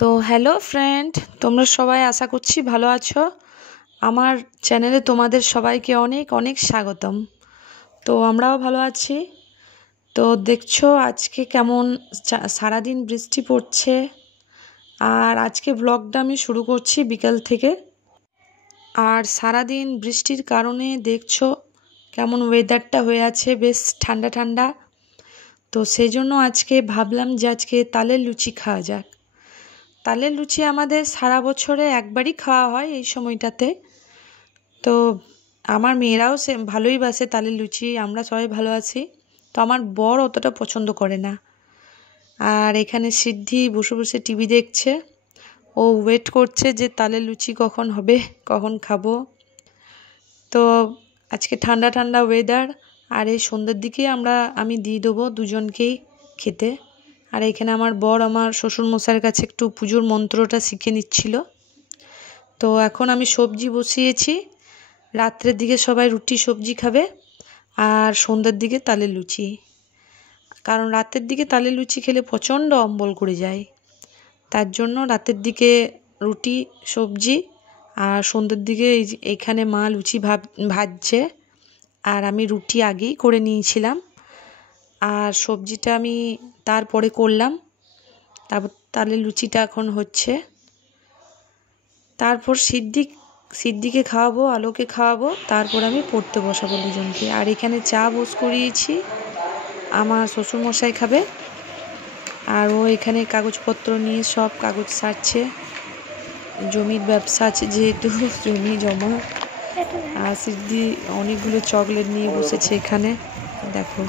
তো hello friend, তোমরা সবাই আশা করছি ভালো আছো। আমার চ্যানেলে তোমাদের সবাইকে অনেক অনেক স্বাগতম। তো আমরাও ভালো আছি। তো দেখছো আজকে কেমন সারাদিন বৃষ্টি পড়ছে, আর আজকে ব্লগটা আমি শুরু করছি বিকাল থেকে। আর সারাদিন বৃষ্টির কারণে দেখছো কেমন ওয়েদারটা হয়ে আছে, বেশ ঠান্ডা ঠান্ডা। তো সেই জন্য আজকে ভাবলাম যে আজকে তালের লুচি খাওয়া যাক। তালের লুচি আমাদের সারা বছরে একবারই খাওয়া হয় এই সময়টাতে। তো আমার মেয়েরাও ভালোই বাসে তালের লুচি, আমরা সবাই ভালো আছি। তো আমার বর অতটা পছন্দ করে না। আর এখানে সিদ্ধি বসে বসে টিভি দেখছে, ও ওয়েট করছে যে তালের লুচি কখন হবে, কখন খাবো। তো আজকে ঠান্ডা ঠান্ডা ওয়েদার, আর এই সন্ধ্যের দিকে আমি দিয়ে দেবো দুজনকেই খেতে। আর এখানে আমার বর আমার শ্বশুরমশাইয়ের কাছে একটু পুজোর মন্ত্রটা শিখে নিচ্ছিল। তো এখন আমি সবজি বসিয়েছি, রাত্রের দিকে সবাই রুটি সবজি খাবে, আর সন্ধ্যের দিকে তালের লুচি। কারণ রাতের দিকে তালের লুচি খেলে প্রচণ্ড অম্বল করে যায়, তার জন্য রাতের দিকে রুটি সবজি, আর সন্ধ্যের দিকে এইখানে মা লুচি ভাজছে, আর আমি রুটি আগেই করে নিয়েছিলাম, আর সবজিটা আমি তারপরে করলাম। তারপর তালের লুচিটা এখন হচ্ছে। তারপর সিদ্দিকে খাওয়াবো, আলোকে খাওয়াবো, তারপর আমি পড়তে বসাবো দুজনকে। আর এখানে চা করিয়েছি, আমার শ্বশুরমশাই খাবে, আর ও এখানে কাগজপত্র নিয়ে সব কাগজ সারছে। জমির ব্যবসা আছে যেহেতু, জমি জমা। আর সিদ্ধি অনেকগুলো চকলেট নিয়ে বসেছে এখানে, দেখো।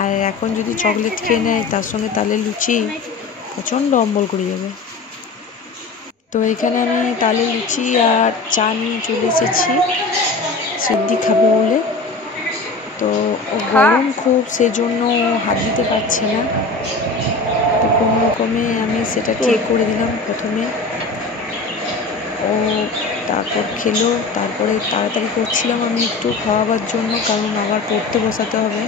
আর এখন যদি চকলেট খেয়ে নেয় তার সঙ্গে তালের লুচি, প্রচণ্ড অম্বল করে যাবে। তো এখানে আমি তালের লুচি আর চা নিয়ে চলে এসেছি সিদ্ধি খাবে বলে। তো ও গরম খুব, সেজন্য হাত দিতে পারছে না। তো কোনো রকমে আমি সেটা ঠিক করে দিলাম প্রথমে। ও তারপর খেলো, তারপরে তাড়াতাড়ি করছিলাম আমি একটু খাওয়াবার জন্য, কারণ আবার পড়তে বসাতে হবে।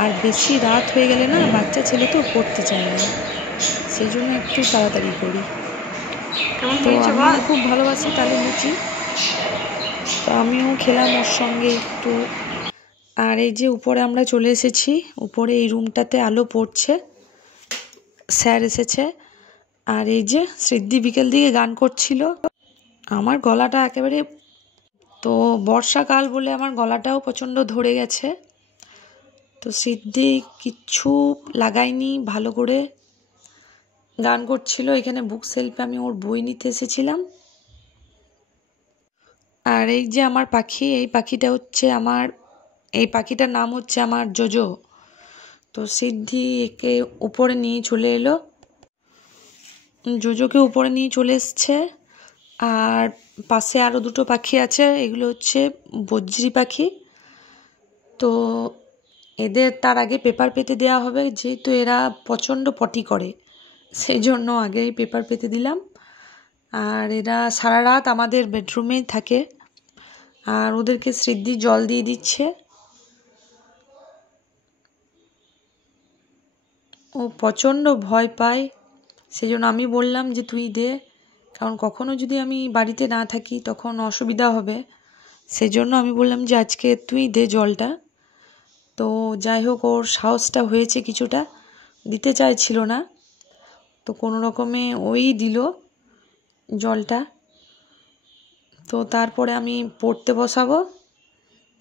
আর বেশি রাত হয়ে গেলে না, বাচ্চা ছেলে তো পড়তে চায় না, সেই জন্য একটু তাড়াতাড়ি করি। তো আমি খুব ভালোবাসি তালের লুচি, তো আমিও খেলাম ওর সঙ্গে একটু। আর এই যে উপরে আমরা চলে এসেছি, উপরে এই রুমটাতে আলো পড়ছে, স্যার এসেছে। আর এই যে সিদ্ধি বিকেল দিকে গান করছিল। আমার গলাটা একেবারে, তো বর্ষাকাল বলে আমার গলাটাও প্রচণ্ড ধরে গেছে। তো সিদ্ধি কিচ্ছু লাগায়নি, ভালো করে গান করছিল। এখানে বুক সেলফে আমি ওর বই নিতে এসেছিলাম। আর এই যে আমার পাখি, এই পাখিটার নাম হচ্ছে আমার জোজো। তো সিদ্ধি একে উপরে নিয়ে চলে এলো, জোজোকে উপরে নিয়ে চলে এসছে। আর পাশে আরও দুটো পাখি আছে, এগুলো হচ্ছে বজ্রি পাখি। তো এদের তার আগে পেপার পেতে দেওয়া হবে, যেহেতু এরা প্রচণ্ড পটি করে, সেই জন্য আগেই পেপার পেতে দিলাম। আর এরা সারা রাত আমাদের বেডরুমেই থাকে। আর ওদেরকে সিদ্ধি জল দিয়ে দিচ্ছে। ও প্রচণ্ড ভয় পায়, সেই জন্য আমি বললাম যে তুই দে, কারণ কখনো যদি আমি বাড়িতে না থাকি তখন অসুবিধা হবে। সেজন্য আমি বললাম যে আজকে তুই দে জলটা। তো যাই হোক, ওর সাহসটা হয়েছে কিছুটা, দিতে চাইছিল না, তো কোনো রকমে ওই দিল জলটা। তো তারপরে আমি পড়তে বসাবো,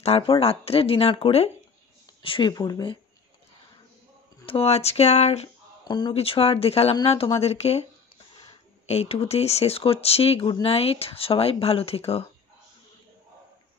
তারপর রাত্রে ডিনার করে শুয়ে পড়বে। তো আজকে আর অন্য কিছু আর দেখালাম না তোমাদেরকে, এইটুকুতেই শেষ করছি। গুড নাইট, সবাই ভালো থেকো।